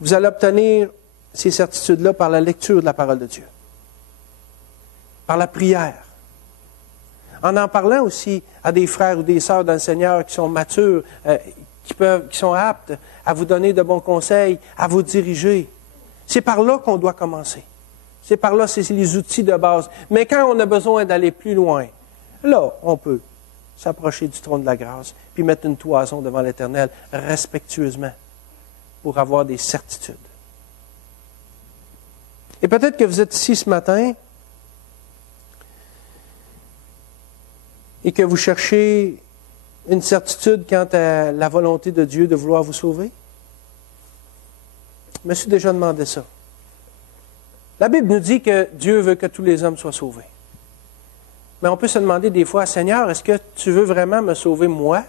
vous allez obtenir ces certitudes-là par la lecture de la parole de Dieu, par la prière, en parlant aussi à des frères ou des sœurs dans le Seigneur qui sont matures, qui sont aptes à vous donner de bons conseils, à vous diriger. C'est par là qu'on doit commencer. C'est par là, c'est les outils de base. Mais quand on a besoin d'aller plus loin, là, on peut s'approcher du trône de la grâce, puis mettre une toison devant l'Éternel respectueusement pour avoir des certitudes. Et peut-être que vous êtes ici ce matin et que vous cherchez une certitude quant à la volonté de Dieu de vouloir vous sauver. Je me suis déjà demandé ça. La Bible nous dit que Dieu veut que tous les hommes soient sauvés. Mais on peut se demander des fois, Seigneur, est-ce que tu veux vraiment me sauver moi?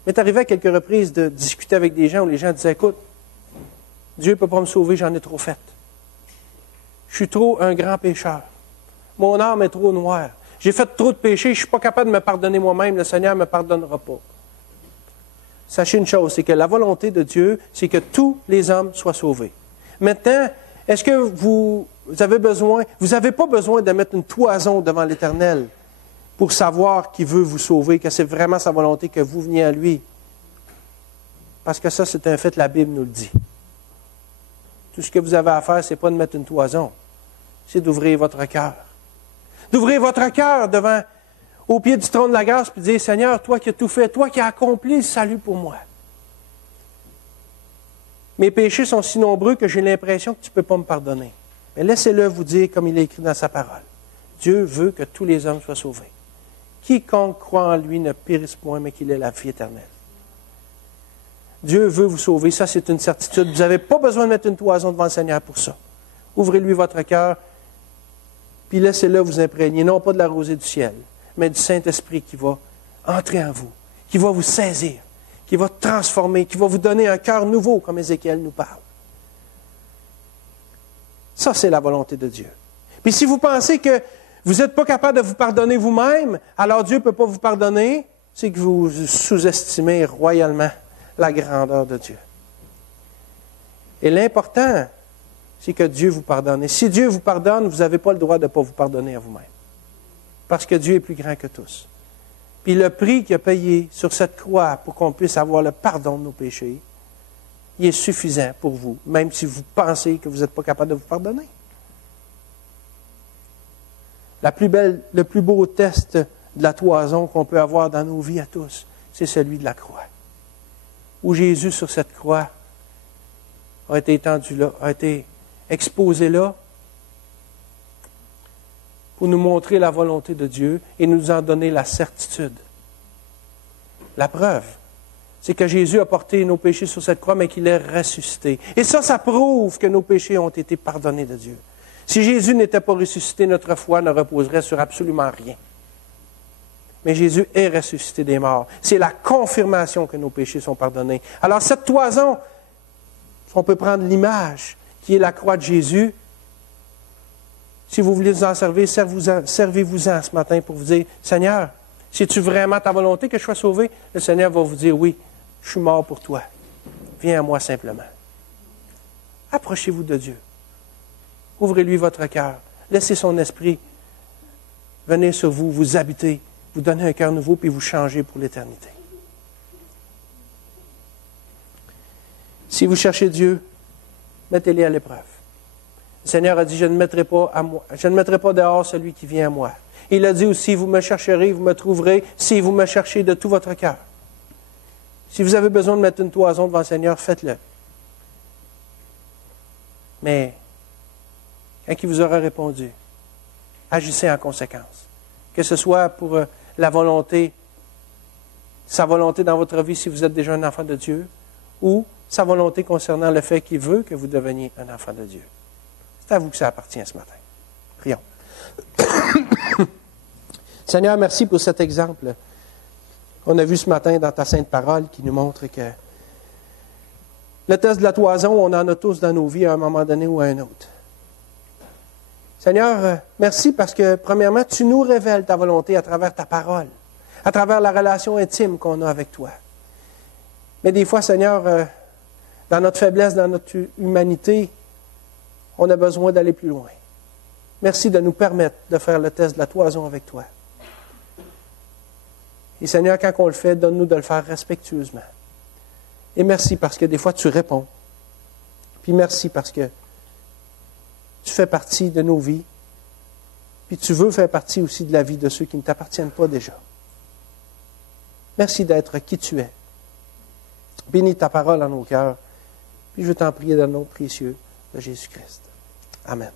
Il m'est arrivé à quelques reprises de discuter avec des gens où les gens disaient, écoute, Dieu ne peut pas me sauver, j'en ai trop fait. Je suis trop un grand pécheur. Mon âme est trop noire. J'ai fait trop de péchés, je ne suis pas capable de me pardonner moi-même, le Seigneur ne me pardonnera pas. Sachez une chose, c'est que la volonté de Dieu, c'est que tous les hommes soient sauvés. Maintenant, est-ce que vous n'avez pas besoin de mettre une toison devant l'Éternel pour savoir qu'il veut vous sauver, que c'est vraiment sa volonté que vous veniez à lui? Parce que ça, c'est un fait, la Bible nous le dit. Tout ce que vous avez à faire, ce n'est pas de mettre une toison, c'est d'ouvrir votre cœur. D'ouvrir votre cœur au pied du trône de la grâce, puis de dire, Seigneur, toi qui as tout fait, toi qui as accompli le salut pour moi. Mes péchés sont si nombreux que j'ai l'impression que tu ne peux pas me pardonner. Mais laissez-le vous dire comme il est écrit dans sa parole. Dieu veut que tous les hommes soient sauvés. Quiconque croit en lui ne périsse point, mais qu'il ait la vie éternelle. Dieu veut vous sauver, ça c'est une certitude. Vous n'avez pas besoin de mettre une toison devant le Seigneur pour ça. Ouvrez-lui votre cœur, puis laissez-le vous imprégner, non pas de la rosée du ciel, mais du Saint-Esprit qui va entrer en vous, qui va vous saisir, qui va transformer, qui va vous donner un cœur nouveau, comme Ézéchiel nous parle. Ça, c'est la volonté de Dieu. Puis si vous pensez que vous n'êtes pas capable de vous pardonner vous-même, alors Dieu ne peut pas vous pardonner, c'est que vous sous-estimez royalement la grandeur de Dieu. Et l'important, c'est que Dieu vous pardonne. Et si Dieu vous pardonne, vous n'avez pas le droit de ne pas vous pardonner à vous-même. Parce que Dieu est plus grand que tous. Puis le prix qu'il a payé sur cette croix pour qu'on puisse avoir le pardon de nos péchés, il est suffisant pour vous, même si vous pensez que vous n'êtes pas capable de vous pardonner. Le plus beau test de la toison qu'on peut avoir dans nos vies à tous, c'est celui de la croix. Où Jésus, sur cette croix, a été étendu là, a été exposé là, pour nous montrer la volonté de Dieu et nous en donner la certitude La preuve, c'est que Jésus a porté nos péchés sur cette croix, mais qu'il est ressuscité. Et ça prouve que nos péchés ont été pardonnés de Dieu. Si Jésus n'était pas ressuscité, notre foi ne reposerait sur absolument rien. Mais Jésus est ressuscité des morts. C'est la confirmation que nos péchés sont pardonnés. Alors cette toison, on peut prendre l'image qui est la croix de Jésus. Si vous voulez vous en servir, servez-vous-en ce matin pour vous dire, Seigneur, c'est-tu vraiment ta volonté que je sois sauvé? Le Seigneur va vous dire, oui, je suis mort pour toi. Viens à moi simplement. Approchez-vous de Dieu. Ouvrez-lui votre cœur. Laissez son esprit venir sur vous, vous habiter, vous donner un cœur nouveau, puis vous changer pour l'éternité. Si vous cherchez Dieu, mettez-les à l'épreuve. Le Seigneur a dit, je ne mettrai pas dehors celui qui vient à moi. Il a dit aussi, vous me chercherez, vous me trouverez, si vous me cherchez de tout votre cœur. Si vous avez besoin de mettre une toison devant le Seigneur, faites-le. Mais, quand il vous aura répondu, agissez en conséquence. Que ce soit pour la volonté, sa volonté dans votre vie si vous êtes déjà un enfant de Dieu, ou sa volonté concernant le fait qu'il veut que vous deveniez un enfant de Dieu. C'est à vous que ça appartient ce matin. Prions. Seigneur, merci pour cet exemple qu'on a vu ce matin dans ta sainte parole qui nous montre que le test de la toison, on en a tous dans nos vies à un moment donné ou à un autre. Seigneur, merci parce que, premièrement, tu nous révèles ta volonté à travers ta parole, à travers la relation intime qu'on a avec toi. Mais des fois, Seigneur, dans notre faiblesse, dans notre humanité, on a besoin d'aller plus loin. Merci de nous permettre de faire le test de la toison avec toi. Et Seigneur, quand on le fait, donne-nous de le faire respectueusement. Et merci parce que des fois, tu réponds. Puis merci parce que tu fais partie de nos vies. Puis tu veux faire partie aussi de la vie de ceux qui ne t'appartiennent pas déjà. Merci d'être qui tu es. Bénis ta parole en nos cœurs. Puis je t'en prie dans le nom précieux de Jésus-Christ. Amen.